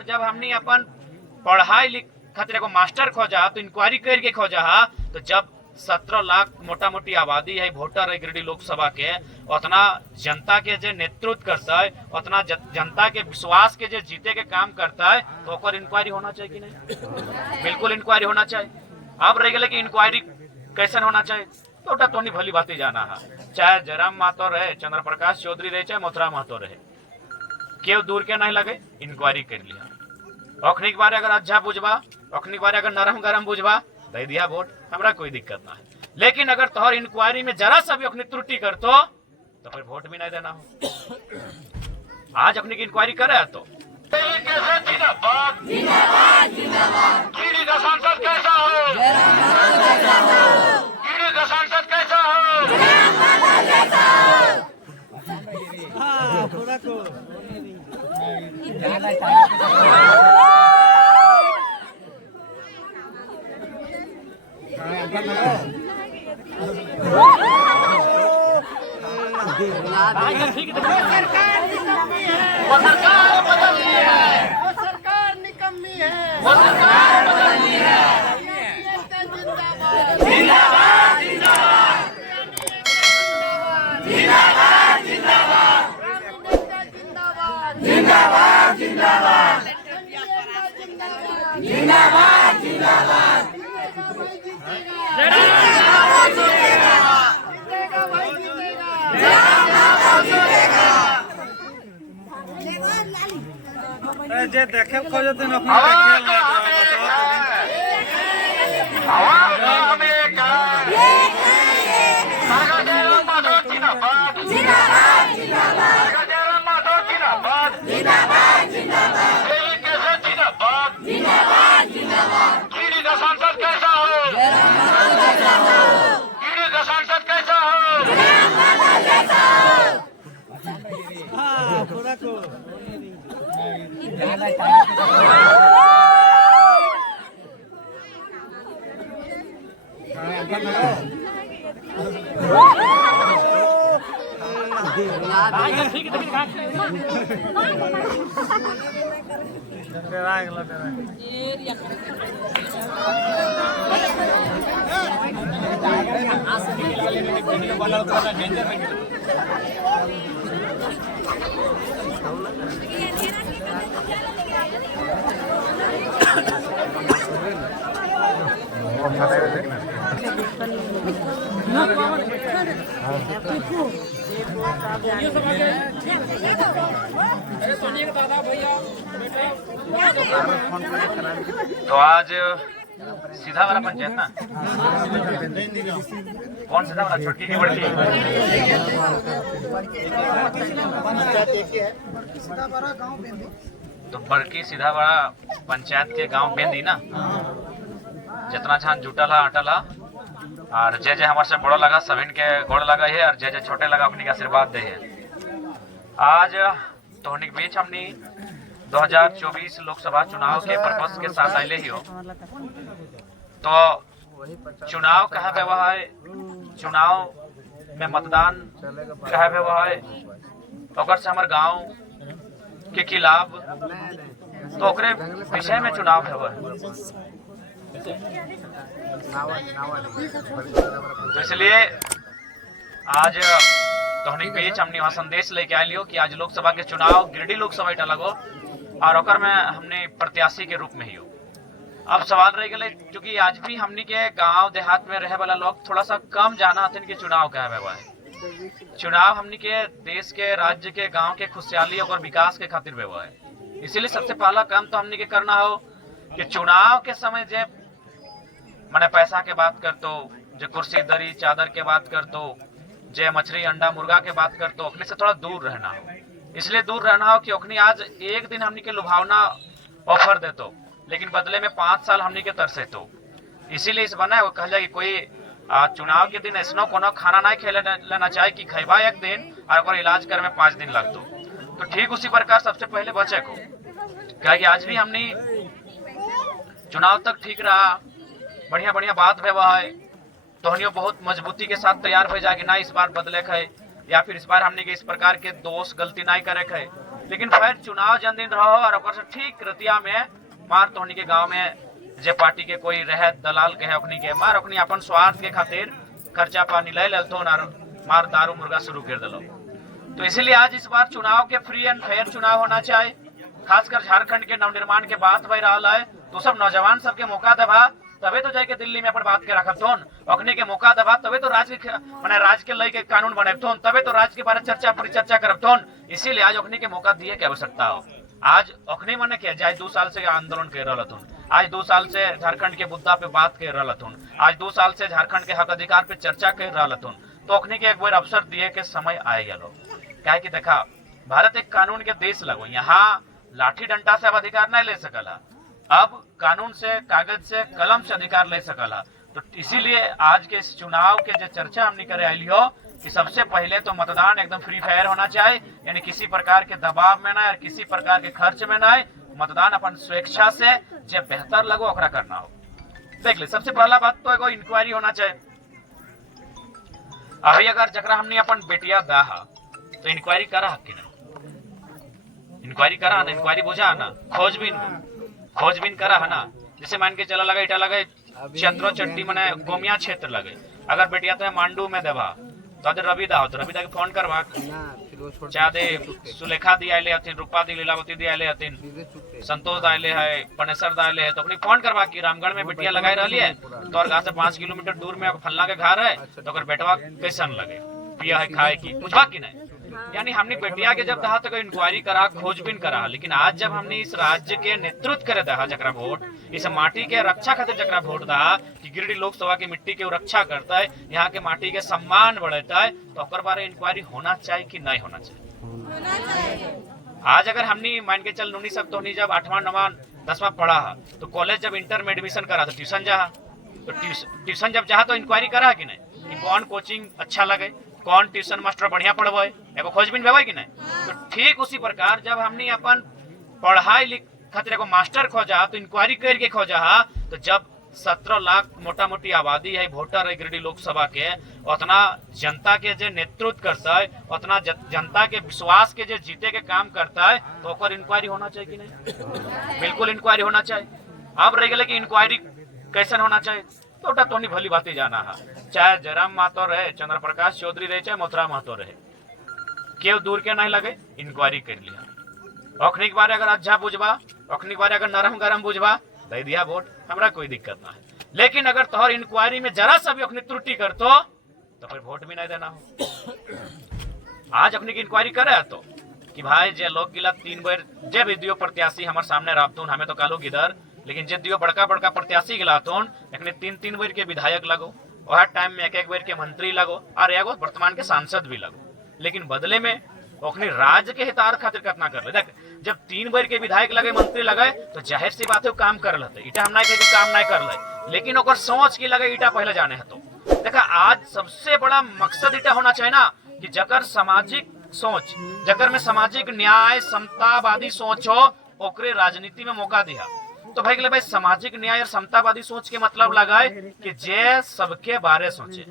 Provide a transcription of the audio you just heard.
और जब हमने अपन पढ़ाई खातिर एगो मास्टर खोजा तो इंक्वायरी करके खोजा तो जब 17 लाख मोटा मोटी आबादी है वोटर है गिरिडीह लोकसभा के, उतना जनता के जो नेतृत्व करता है, उतना जनता के विश्वास के जो जीते के काम करता है, तो ओकर इंक्वायरी होना चाहिए कि नहीं? बिल्कुल इंक्वायरी होना चाहिए। अब रह गए कि इंक्वायरी कैसन होना चाहिए, तो टोनी भली बातें जाना है, चाहे जयराम महतो रहे, चंद्र प्रकाश चौधरी रहे, चाहे मोथरा महतो रहे, केव दूर के नहीं लगे, इंक्वायरी कर लिया। अखनी के बारे अगर अच्छा बुझबा, अखनी के बारे अगर नरम गरम बुझबा, दे दिया वोट, हमरा कोई दिक्कत ना है। लेकिन अगर तोहर इंक्वायरी में जरा सा भी अपनी त्रुटि करतो तो फिर वोट भी नहीं देना हो। आज अपनी की इंक्वायरी करे तो सांसद कैसा हो, सांसद कैसा सरकार बदलनी है, सरकार निकम्मी है, सरकार बदलनी है, जिंदाबाद जिंदाबाद जिंदाबाद जिंदाबाद जिंदाबाद जिंदाबाद जिंदाबाद जिंदाबाद जे देखे खोजते न सांसद कैसा हो, सांसद कैसा तो आज सीधा वाला पंचायत ना, कौन सीधा वाला, छोटकी की बड़की? तो बड़की सीधा बड़ा पंचायत के गांव बेंदी ना, जितना छान जुटल है अटल है, और जे जे हमारे से बड़ा लगा सभी के गोड़ लगा है, और जे जे छोटे लगा अपनी के आशीर्वाद दे है। आज तो बीच हमने 2024 लोकसभा चुनाव के पर्पस के साथ आए ही हो, तो चुनाव कहाँ पे हुआ है, चुनाव में मतदान कहाँ पे हुआ है, ओकर से हमारे गांव के खिलाफ, तो ओकरे विषय में चुनाव है हुआ है। तो इसलिए आज तोहनी बीच हमने वहाँ संदेश लेके आए लियो कि आज लोकसभा के चुनाव गिरिडीह लोकसभा इटा लगो, और ओकर में हमने प्रत्याशी के रूप में ही हो। अब सवाल रह गए, क्योंकि आज भी हमने के गांव देहात में रहे वाला लोग थोड़ा सा कम जाना हथिन कि चुनाव क्या हुआ है। चुनाव हमने के देश के, राज्य के, गांव के खुशहाली और विकास के खातिर हुआ है। इसीलिए सबसे पहला काम तो हमने के करना हो कि चुनाव के समय जे मैंने पैसा के बात कर तो, जो कुर्सी दरी चादर के बात कर तो, जे मछली अंडा मुर्गा के बात कर तो, अपने से थोड़ा दूर रहना हो। इसलिए दूर रहना हो कि ओखनी आज एक दिन हमनी के लुभावना ऑफर दे तो, लेकिन बदले में 5 साल हमनी के तरसे तो। इसीलिए इस बना है वो कहला कि कोई चुनाव के दिन ऐसा कोनो खाना नहीं खेले लेना चाहिए कि खैबा एक दिन और इलाज करे में 5 दिन लग तो ठीक उसी प्रकार सबसे पहले बचे को, क्या कि आज भी हमने चुनाव तक ठीक रहा, बढ़िया बढ़िया बात व्यवहार है, तोहनियों बहुत मजबूती के साथ तैयार हो जाए कि ना इस बार बदले है, या फिर इस बार हमने के इस प्रकार के दोष गलती नहीं करे है। लेकिन फिर चुनाव जन दिन रहो और ओकर से ठीक रतिया में मार तोहनी के गांव में जे पार्टी के कोई रहे दलाल कहे ओखनी के मार ओखनी अपन स्वार्थ के खातिर खर्चा पानी ले लेलथुन और मार दारू मुर्गा शुरू कर दिलो। तो इसीलिए आज इस बार चुनाव के फ्री एंड फेयर चुनाव होना चाहिए। खासकर झारखंड के नवनिर्माण के बात बह रहा है तो सब नौजवान सबके मौका देवा तबे तो जाके दिल्ली में अपन बात के रखथुन, अखनी के मौका देवा तबे तो राज्य के लय के कानून बनेथुन, तबे तो राज्य के बारे चर्चा परिचर्चा करथुन। इसीलिए आज अखनी के मौका दिए के आवश्यकता हो। आज अखनी मने के जाए 2 साल से आंदोलन कर रहलथुन, आज 2 साल से झारखंड के मुद्दा पे बात कर रहलथुन, आज 2 साल से झारखंड के हक अधिकार पे चर्चा कर रहलथुन। तो अखनी के एक बार अवसर दिए के समय आए गलो। क्या कि देखा भारत एक कानून के देश लगो, यहाँ लाठी डंडा से अब अधिकार नहीं ले सकला, अब कानून से कागज से कलम से अधिकार ले सकला। तो इसीलिए आज के इस चुनाव के जो चर्चा हमने करे आई हो कि सबसे पहले तो मतदान एकदम फ्री फायर होना चाहिए, यानी किसी प्रकार के दबाव में ना और किसी प्रकार के खर्च में ना, मतदान अपन स्वेच्छा से जो बेहतर लगो ओकरा करना हो। देख ले सबसे पहला बात तो एगो इंक्वायरी होना चाहिए। अभी अगर जकरा हमने अपन बेटिया दाहा तो इंक्वायरी करा कि ना, इंक्वायरी करा ना, इंक्वायरी बुझा ना, खोजबीन करा है ना। जैसे मान के चला लगे इटा लगे चंद्रो चट्टी मने गोमिया क्षेत्र लगे, अगर बेटिया तो मांडू में देवा तो रवि दा हो तो रवि दा के फोन करवा चाहे सुलेखा दी आले हथिन, रूपा दी लीलावती दी आले हथिन, संतोष दा आले है, पनेसर दा आले है, तो अपनी फोन करवा कि रामगढ़ में बेटिया लगाई रही है तो और गाँव से 5 किलोमीटर दूर में फलना के घर है तो अगर बेटवा कैसन लगे पिया है खाए की बुझवा की नहीं। यानी हमने बेटिया के जब दहा तो इंक्वायरी करा खोजबीन करा, लेकिन आज जब हमने इस राज्य के नेतृत्व करे दहा जकरा वोट, इस माटी के रक्षा खातिर जकरा वोट दहा कि गिरिडीह लोकसभा की मिट्टी के रक्षा करता है, यहाँ के माटी के सम्मान बढ़ता है, तो ओकर बारे इंक्वायरी होना चाहिए कि नहीं होना चाहिए। आज अगर हमने मान के चल नुनी सब तो नहीं जब 8वां 9वां 10वां पढ़ा तो कॉलेज जब इंटर में एडमिशन करा तो ट्यूशन जा, तो ट्यूशन जब जा तो इंक्वायरी करा कि नहीं कि कौन कोचिंग अच्छा लगे, कौन ट्यूशन मास्टर बढ़िया पढ़वे, एगो खोजबीन भेवे कि नहीं। तो ठीक उसी प्रकार जब हमने अपन पढ़ाई खातिर एगो मास्टर खोजा तो इंक्वायरी करके खोजा, तो जब 17 लाख मोटा मोटी आबादी है वोटर है गिरिडीह लोकसभा के, उतना जनता के जो नेतृत्व करता है, उतना जनता के विश्वास के जो जीते के काम करता है, तो ओकर इंक्वायरी होना चाहिए कि नहीं, बिल्कुल इंक्वायरी होना चाहिए। अब रह गए कि इंक्वायरी कैसन होना चाहिए, तो टोनी भली बातें जाना है, चाहे जयराम महतो रहे, चंद्र प्रकाश चौधरी रहे, चाहे मोथरा महतो रहे, केव दूर के नहीं लगे इंक्वायरी कर लिया। अखनी के बारे अगर अच्छा बुझबा, अखनी के बारे अगर नरम गरम बुझबा दे दिया वोट, हमरा कोई दिक्कत ना है। लेकिन अगर तोहर इंक्वायरी में जरा सा भी अपनी त्रुटि करतो तो फिर वोट भी नहीं देना हो। आज अपनी की इंक्वायरी करे तो कि भाई जे लोग गिला 3 बार जे भी दियो प्रत्याशी हमारे सामने राबतून, हमें तो कालो गिदर, लेकिन जे दियो बड़का बड़का प्रत्याशी गिलातून एखने 3-3 बार के विधायक लगो, वह टाइम में 1-1 बार के मंत्री लगो और एगो वर्तमान के सांसद भी लगो, लेकिन बदले में ओखनी राज्य के हितार खातिर कितना कर ले। देख जब 3 बार के विधायक लगे मंत्री लगे तो जाहिर सी बात है काम कर लेते, इटा हम नहीं कहे काम नहीं कर ले, लेकिन ओकर सोच की लगे इटा पहले जाने है। तो देखा आज सबसे बड़ा मकसद इटा होना चाहिए ना कि जकर सामाजिक सोच, जकर में सामाजिक न्याय समतावादी सोच हो, ओकरे राजनीति में मौका दिया। तो भाई सामाजिक न्याय और समतावादी सोच के मतलब लगाए कि जे सबके बारे सोचे,